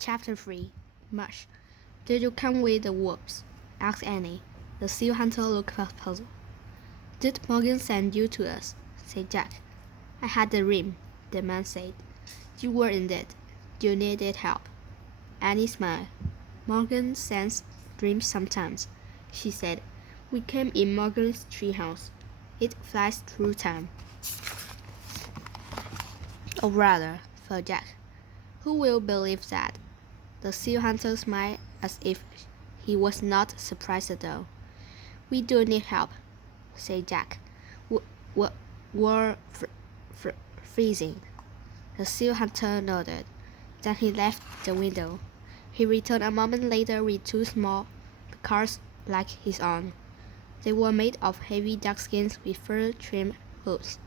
Chapter 3 Mush. Did you come with the wolves? Asked Annie. The seal hunter looked puzzled. Did Morgan send you to us? Said Jack. I had the dream, the man said. You were indeed. You needed help. Annie smiled. Morgan sends dreams sometimes, she said. We came in Morgan's treehouse. It flies through time. Oh, rather, thought Jack. Who will believe that? The seal hunter smiled as if he was not surprised at all. We do need help, said Jack. We're freezing. The seal hunter nodded. Then he left the window. He returned a moment later with two small cars like his own. They were made of heavy duckskins with fur-trimmed hoods.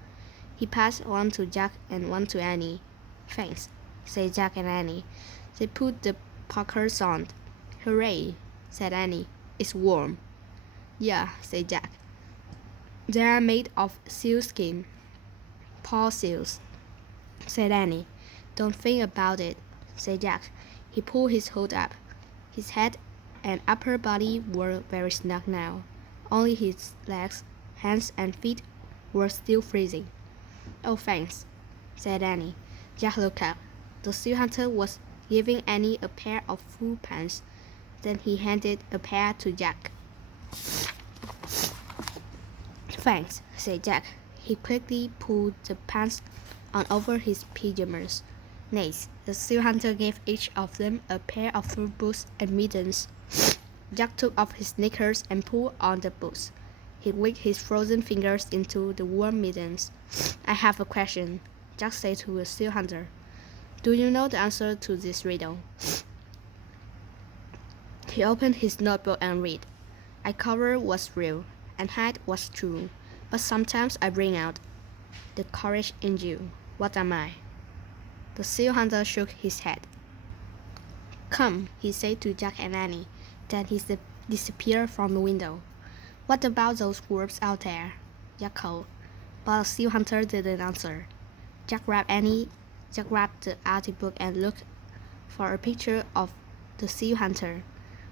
He passed one to Jack and one to Annie. Thanks, said Jack and Annie. They put the parkas on. Hooray, said Annie. It's warm. Yeah, said Jack. They are made of sealskin. Paw seals, said Annie. Don't think about it, said Jack. He pulled his hood up. His head and upper body were very snug now. Only his legs, hands, and feet were still freezing. Oh, thanks, said Annie. Jack looked up. The seal hunter was giving Annie a pair of full pants. Then he handed a pair to Jack. Thanks, said Jack. He quickly pulled the pants on over his pajamas. Next, the seal hunter gave each of them a pair of fur boots and mittens. Jack took off his sneakers and pulled on the boots. He wigged his frozen fingers into the warm mittens. I have a question, Jack said to the seal hunter. Do you know the answer to this riddle? He opened his notebook and read. I cover was real, and hide was true, but sometimes I bring out the courage in you. What am I? The seal hunter shook his head. Come, he said to Jack and Annie. Then he disappeared from the window. What about those wolves out there? Jack called. But the seal hunter didn't answer. Jack grabbed the artist book and looked for a picture of the seal hunter.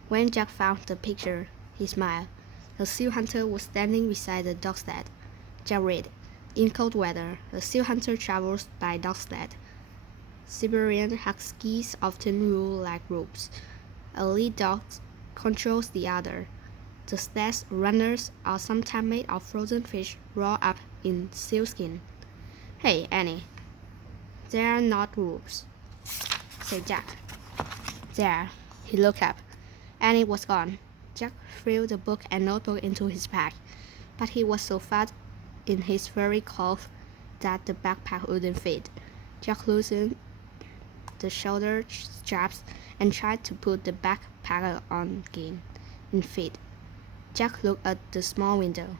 When Jack found the picture, he smiled. The seal hunter was standing beside the dog sled. Jack read, in cold weather, the seal hunter travels by dog sled. Siberian huskies often rule like ropes. A lead dog controls the other. The sled's runners are sometimes made of frozen fish rolled up in sealskin. Hey, Annie. They are not wolves, said Jack. There. He looked up. Annie was gone. Jack threw the book and notebook into his bag, but he was so fat in his furry cloth that the backpack wouldn't fit. Jack loosened the shoulder straps and tried to put the backpack on again. It fit. Jack looked at the small window.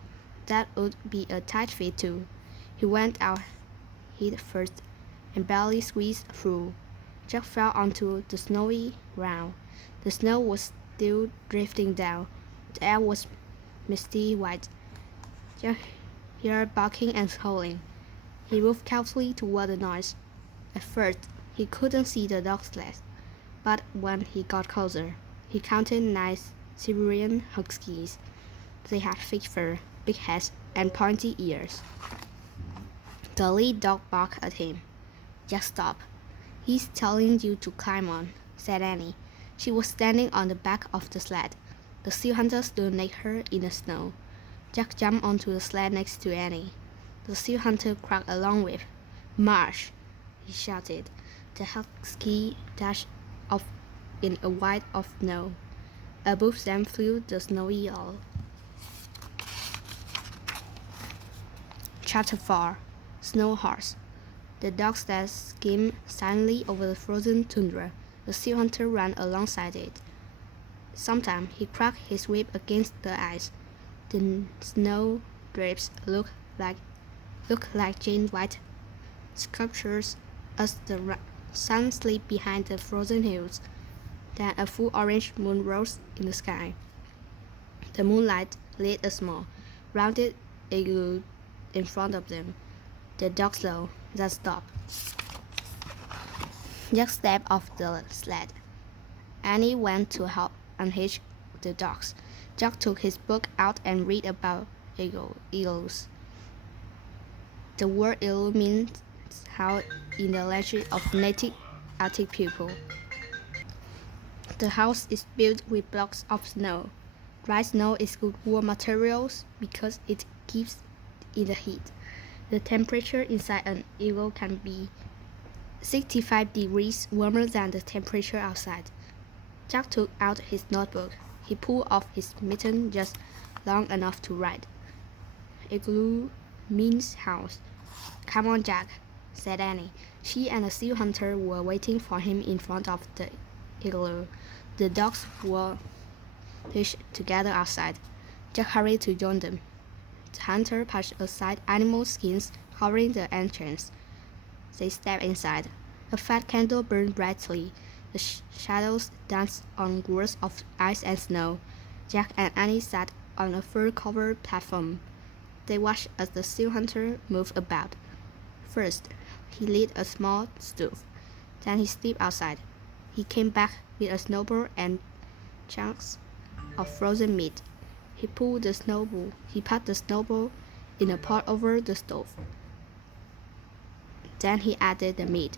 That would be a tight fit too. He went out head first and barely squeezed through. Jack fell onto the snowy ground. The snow was still drifting down. The air was misty white. Jack heard barking and howling. He moved carefully toward the noise. At first, he couldn't see the dog sled, but when he got closer, he counted 9 Siberian huskies. They had thick fur, big heads, and pointy ears. The lead dog barked at him. Jack stopped. He's telling you to climb on, said Annie. She was standing on the back of the sled. The seal hunter stood near her in the snow. Jack jumped onto the sled next to Annie. The seal hunter cracked along with. March! He shouted. The husky dashed off in a white of snow. Above them flew the snowy owl. Chapter 4 Snow Horse. The dog sled skimmed silently over the frozen tundra. The seal hunter ran alongside it. Sometimes he cracked his whip against the ice. The snow drifts looked like giant white sculptures as the sun slipped behind the frozen hills. Then a full orange moon rose in the sky. The moonlight lit a small, rounded igloo in front of them. The dog slowed, then stopped. Jack stepped off the sled. Annie went to help unhitch the dogs. Jack took his book out and read about eagles. The word eagle means house in the language of native Arctic people. The house is built with blocks of snow. Dry snow is good warm materials because it keeps in the heat. The temperature inside an igloo can be 65 degrees warmer than the temperature outside. Jack took out his notebook. He pulled off his mitten just long enough to write. Igloo means house. Come on, Jack, said Annie. She and the seal hunter were waiting for him in front of the igloo. The dogs were hitched together outside. Jack hurried to join them. The hunter pushed aside animal skins covering the entrance. They stepped inside. A fat candle burned brightly. The shadows danced on wheels of ice and snow. Jack and Annie sat on a fur-covered platform. They watched as the seal hunter moved about. First, he lit a small stove. Then he stepped outside. He came back with a snowball and chunks of frozen meat. He put the snowball in a pot over the stove. Then he added the meat.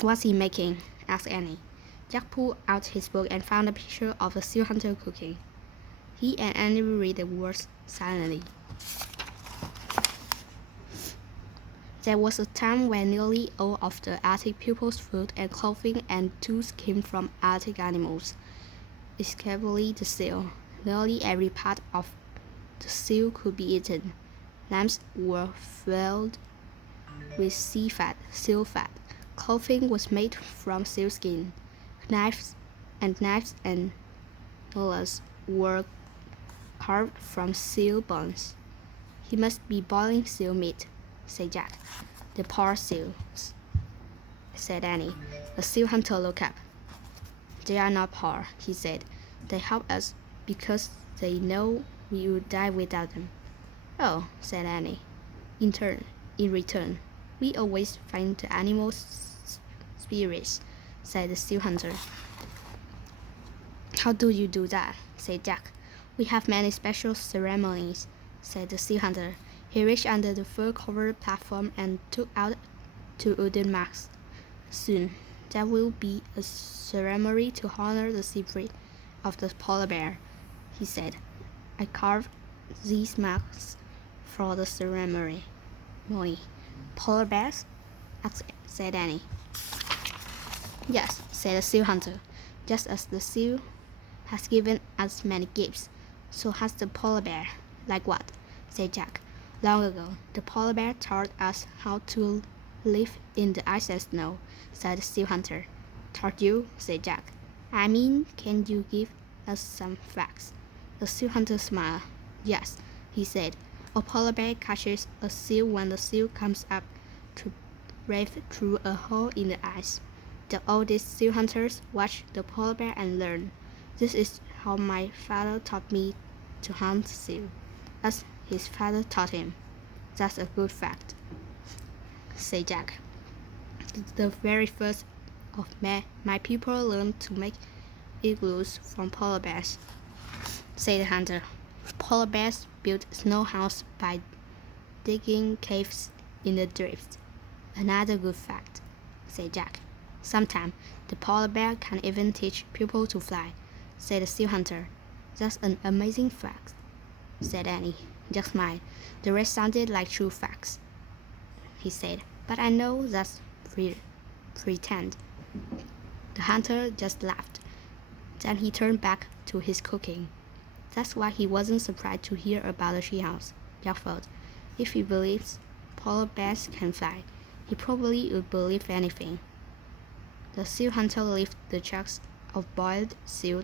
What's he making? Asked Annie. Jack pulled out his book and found a picture of a seal hunter cooking. He and Annie read the words silently. There was a time when nearly all of the Arctic people's food and clothing and tools came from Arctic animals, especially the seal. Nearly every part of the seal could be eaten. Lamps were filled with seal fat. Clothing was made from seal skin. Knives and knives were carved from seal bones. He must be boiling seal meat, said Jack. The poor seals, said Annie. The seal hunter looked up. They are not poor, he said. They help us because they know we would die without them. Oh, said Annie. In return, we always find the animals' spirits, said the seal hunter. How do you do that? Said Jack. We have many special ceremonies, said the seal hunter. He reached under the fur-covered platform and took out 2 wooden marks. Soon, there will be a ceremony to honor the spirit of the polar bear, he said. I carved these marks for the ceremony. Polar bears? Said Annie. Yes, said the seal hunter. Just as the seal has given us many gifts, so has the polar bear. Like what? Said Jack. Long ago, the polar bear taught us how to live in the ice and snow, said the seal hunter. Taught you? Said Jack. I mean, can you give us some facts? The seal hunter smiled. Yes, he said. A polar bear catches a seal when the seal comes up to breathe through a hole in the ice. The oldest seal hunters watch the polar bear and learn. This is how my father taught me to hunt seal, as his father taught him. That's a good fact, said Jack. The very first of my people learned to make igloos from polar bears, said the hunter. Polar bears built snow houses by digging caves in the drift. Another good fact, said Jack. Sometimes the polar bear can even teach people to fly, said the seal hunter. That's an amazing fact, said Annie. Jack smiled. The rest sounded like true facts, he said. But I know that's pretend. The hunter just laughed. Then he turned back to his cooking. That's why he wasn't surprised to hear about the treehouse, Jack thought. If he believes polar bears can fly, he probably would believe anything. The seal hunter lifted the chunks of boiled seal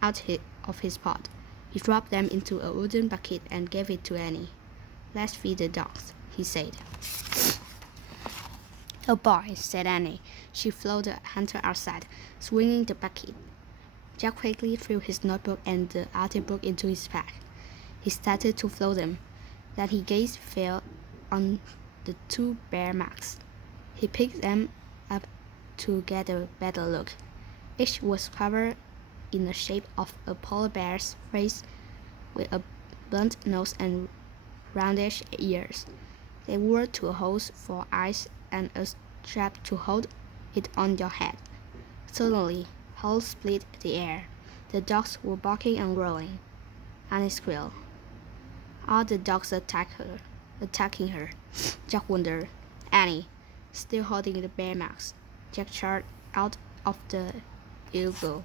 out of his pot. He dropped them into a wooden bucket and gave it to Annie. Let's feed the dogs, he said. Oh boy, said Annie. She followed the hunter outside, swinging the bucket. Jack quickly threw his notebook and the Arctic book into his pack. He started to float them. Then his gaze fell on the 2 bear marks. He picked them up to get a better look. Each was covered in the shape of a polar bear's face with a blunt nose and roundish ears. They wore two holes for eyes and a strap to hold it on your head. Suddenly, holes split the air. The dogs were barking and growling. Annie squealed. Are the dogs attacking her? Jack wondered. Annie, still holding the bear mask, Jack charged out of the igloo.